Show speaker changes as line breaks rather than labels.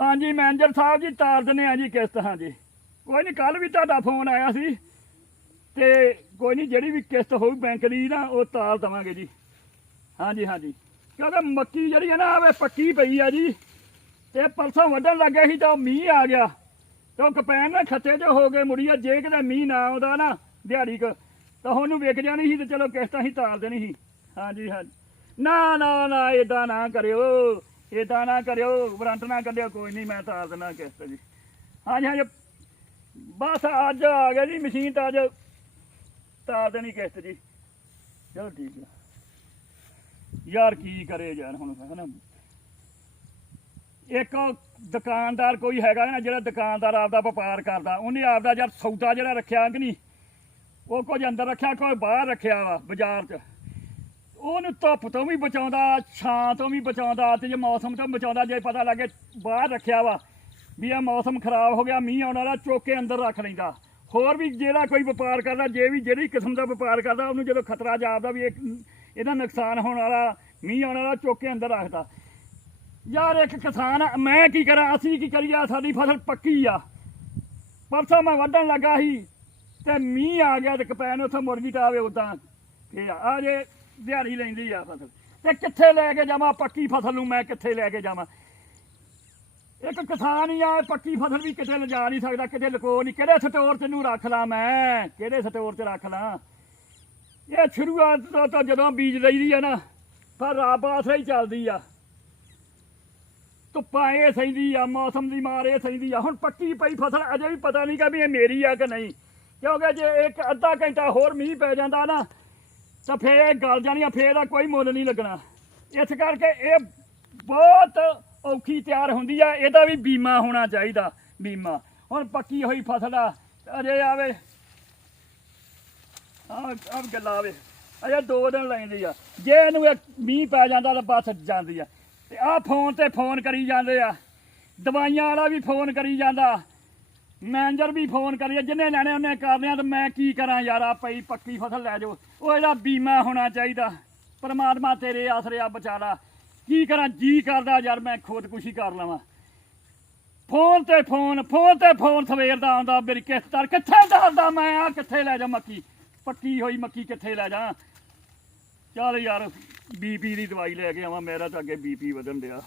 ਹਾਂਜੀ, ਮੈਨੇਜਰ ਸਾਹਿਬ ਜੀ, ਤਾਰ ਦਿੰਦੇ ਆ ਜੀ ਕਿਸ਼ਤ, ਹਾਂਜੀ। ਕੋਈ ਨਹੀਂ ਕੱਲ ਵੀ ਤੁਹਾਡਾ ਫੋਨ ਆਇਆ ਸੀ ਤੇ ਕੋਈ ਨਹੀਂ ਜਿਹੜੀ ਵੀ ਕਿਸ਼ਤ ਹੋਊ ਬੈਂਕ ਦੀ ਨਾ, ਉਹ ਤਾਰ ਦਵਾਂਗੇ ਜੀ। ਹਾਂਜੀ ਹਾਂਜੀ। ਕਿਉਂਕਿ ਮੱਕੀ ਜਿਹੜੀ ਹੈ ਨਾ ਆਵੇ ਪੱਕੀ ਪਈ ਆ ਜੀ। ਤੇ ਪਰਸੋਂ ਵੱਢਣ ਲੱਗੇ ਸੀ ਤਾਂ ਮੀਂਹ ਆ ਗਿਆ। ਤਾਂ ਉਹ ਕਪੈਨ ਨਾ ਖੱਤੇ 'ਚ ਹੋ ਗਏ ਮੁੜੀਆ ਜੇ ਕਿਤੇ ਮੀਂਹ ਨਾ ਆਉਂਦਾ ਨਾ ਦਿਹਾੜੀ ਕ, ਤਾਂ ਉਹਨੂੰ ਵਿਕ ਜਾਣੀ ਸੀ ਤੇ ਚਲੋ ਕਿਸ਼ਤ ਅਸੀਂ ਤਾਰ ਦੇਣੀ ਸੀ। ਹਾਂਜੀ ਹਾਂਜੀ। ਨਾ ਨਾ ਨਾ, ਏਦਾਂ ਨਾ ਕਰਿਓ। ਏਦਾਂ ਨਾ ਕਰਿਓ ਵਰੰਟ ਨਾ ਕੱਢਿਓ, ਕੋਈ ਨਹੀਂ ਮੈਂ ਤਾਰ ਦੇਣਾ ਕਿਸ਼ਤ ਜੀ। ਹਾਂਜੀ ਹਾਂਜੀ। ਬਸ ਅੱਜ ਆ ਗਿਆ ਜੀ, ਮਸ਼ੀਨ ਤਾਂ ਅੱਜ ਤਾਰ ਦੇਣੀ ਕਿਸ਼ਤ ਜੀ। ਚਲੋ ਠੀਕ ਹੈ ਯਾਰ ਕੀ ਕਰੇ ਯਾਰ ਹੁਣ, ਹਨਾ? ਇੱਕ ਦੁਕਾਨਦਾਰ ਕੋਈ ਹੈਗਾ ਨਾ, ਜਿਹੜਾ ਦੁਕਾਨਦਾਰ ਆਪਦਾ ਵਪਾਰ ਕਰਦਾ, ਉਹਨੇ ਆਪਦਾ ਯਾਰ ਸੌਦਾ ਜਿਹੜਾ ਰੱਖਿਆ ਕਿ ਨਹੀਂ, ਉਹ ਕੁਝ ਅੰਦਰ ਰੱਖਿਆ, ਕੋਈ ਬਾਹਰ ਰੱਖਿਆ ਵਾ, ਬਾਜ਼ਾਰ 'ਚ। ਉਹਨੂੰ ਧੁੱਪ ਤੋਂ ਵੀ ਬਚਾਉਂਦਾ, ਛਾਂ ਤੋਂ ਵੀ ਬਚਾਉਂਦਾ ਤੇ ਜੇ ਮੌਸਮ ਤੋਂ ਬਚਾਉਂਦਾ, ਜੇ ਪਤਾ ਲੱਗੇ ਬਾਹਰ ਰੱਖਿਆ ਵਾ ਵੀ ਇਹ ਮੌਸਮ ਖਰਾਬ ਹੋ ਗਿਆ, ਮੀਂਹ ਆਉਣ ਵਾਲਾ ਚੁੱਕ ਅੰਦਰ ਰੱਖ ਲੈਂਦਾ। ਹੋਰ ਵੀ ਜਿਹੜਾ ਕੋਈ ਵਪਾਰ ਕਰਦਾ, ਜੇ ਵੀ ਜਿਹੜੀ ਕਿਸਮ ਦਾ ਵਪਾਰ ਕਰਦਾ, ਉਹਨੂੰ ਜਦੋਂ ਖਤਰਾ ਜਾਪਦਾ ਵੀ ਇਹ ਇਹਦਾ ਨੁਕਸਾਨ ਹੋਣ ਵਾਲਾ, ਮੀਂਹ ਆਉਣ ਵਾਲਾ ਚੁੱਕ ਅੰਦਰ ਰੱਖਦਾ। ਯਾਰ ਇੱਕ ਕਿਸਾਨ, ਮੈਂ ਕੀ ਕਰਾਂ, ਅਸੀਂ ਕੀ ਕਰੀਏ ਸਾਡੀ ਫਸਲ ਪੱਕੀ ਆ। ਪਰਸੋਂ ਮੈਂ ਵੱਢਣ ਲੱਗਾ ਸੀ ਤੇ ਮੀਂਹ ਆ ਗਿਆ ਤੇ ਕਪੈਨ ਉੱਥੇ ਮੁੜ ਗਈ ਆਵੇ ਉਦਾਂ। ਇਹ ਆ ਆਹ ਜੇ ਦਿਹਾੜੀ ਲੈਂਦੀ ਆ ਫਸਲ। ਤੇ ਕਿੱਥੇ ਲੈ ਕੇ ਜਾਵਾਂ ਪੱਕੀ ਫਸਲ ਨੂੰ ਮੈਂ ਕਿੱਥੇ ਲੈ ਕੇ ਜਾਵਾਂ? ਇੱਕ ਕਿਸਾਨ ਹੀ ਆ, ਪੱਕੀ ਫਸਲ ਵੀ ਕਿਤੇ ਲਿਜਾ ਨਹੀਂ ਸਕਦਾ, ਕਿਤੇ ਲਕੋ ਨਹੀਂ। ਕਿਹੜੇ ਸਟੋਰ 'ਚ ਨੂੰ ਰੱਖ ਲਾਂ ਮੈਂ? ਕਿਹੜੇ ਸਟੋਰ 'ਚ ਰੱਖ ਲਾਂ? ਇਹ ਸ਼ੁਰੂਆਤ ਤੋਂ ਤਾਂ ਜਦੋਂ ਬੀਜ ਲਈਦੀ ਆ ਨਾ, ਪਰ ਰੱਬ ਆਸਰਾ ਹੀ ਚੱਲਦੀ ਆ। ਧੁੱਪਾਂ ਇਹ ਸਹਿੰਦੀ ਆ, ਮੌਸਮ ਦੀ ਮਾਰ ਇਹ ਸਹਿੰਦੀ ਆ। ਹੁਣ ਪੱਕੀ ਪਈ ਫਸਲ ਅਜੇ ਵੀ ਪਤਾ ਨਹੀਂ ਕਿ ਵੀ ਇਹ ਮੇਰੀ ਆ ਕਿ ਨਹੀਂ। ਕਿਉਂਕਿ ਜੇ ਇੱਕ ਅੱਧਾ ਘੰਟਾ ਹੋਰ ਮੀਂਹ ਪੈ ਜਾਂਦਾ ਨਾ ਤਾਂ ਫੇਰ ਇਹ ਗਲ ਜਾਣੀਆਂ ਫੇਰ ਦਾ ਕੋਈ ਮੁੱਲ ਨਹੀਂ ਲੱਗਣਾ। ਇਸ ਕਰਕੇ ਇਹ ਬਹੁਤ ਔਖੀ ਤਿਆਰ ਹੁੰਦੀ ਆ ਇਹਦਾ ਵੀ ਬੀਮਾ ਹੋਣਾ ਚਾਹੀਦਾ, ਬੀਮਾ। ਹੁਣ ਪੱਕੀ ਹੋਈ ਫਸਲ ਆ, ਅਜੇ ਆਵੇ। ਆ ਆ ਗੱਲਾਂ ਆਵੇ। ਅਜੇ ਦੋ ਦਿਨ ਲੈਂਦੀ ਆ। ਜੇ ਇਹਨੂੰ ਇੱਕ ਮੀਂਹ ਪੈ ਜਾਂਦਾ ਤਾਂ ਬਸ ਜਾਂਦੀ ਆ। ਤੇ ਆ ਫੋਨ ਤੇ ਫੋਨ ਕਰੀ ਜਾਂਦੇ ਆ। ਦਵਾਈਆਂ ਵਾਲਾ ਵੀ ਫੋਨ ਕਰੀ ਜਾਂਦਾ। ਮੈਨੇਜਰ ਵੀ ਫੋਨ ਕਰੀਏ, ਜਿੰਨੇ ਲੈਣੇ ਉਹਨੇ ਕਰਨੇ ਆ ਤੇ ਮੈਂ ਕੀ ਕਰਾਂ ਯਾਰ ਆ ਪਈ ਪੱਕੀ ਫਸਲ ਲੈ ਜਾਓ। ਉਹ ਇਹਦਾ ਬੀਮਾ ਹੋਣਾ ਚਾਹੀਦਾ। ਪਰਮਾਤਮਾ ਤੇਰੇ ਆਸਰੇ ਆ ਬਚਾਲਾ ਕੀ ਕਰਾਂ, ਜੀ ਕਰਦਾ ਯਾਰ, ਮੈਂ ਖੁਦਕੁਸ਼ੀ ਕਰ ਲਵਾਂ। ਫੋਨ ਤੇ ਫੋਨ ਫੋਨ ਤੇ ਫੋਨ, ਸਵੇਰ ਦਾ ਆਉਂਦਾ, ਮੇਰੀ ਕਿਸ਼ਤਾਰ ਕਿੱਥੇ ਦੱਸਦਾ ਮੈਂ? ਆ ਕਿੱਥੇ ਲੈ ਜਾ ਮੱਕੀ? ਪੱਕੀ ਹੋਈ ਮੱਕੀ, ਕਿੱਥੇ ਲੈ ਜਾ? ਚੱਲ ਯਾਰ ਬੀਪੀ ਦੀ ਦਵਾਈ ਲੈ ਕੇ ਆਵਾਂ, ਮੇਰਾ ਤਾਂ ਅੱਗੇ ਬੀਪੀ ਵਧਣ ਡਿਆ।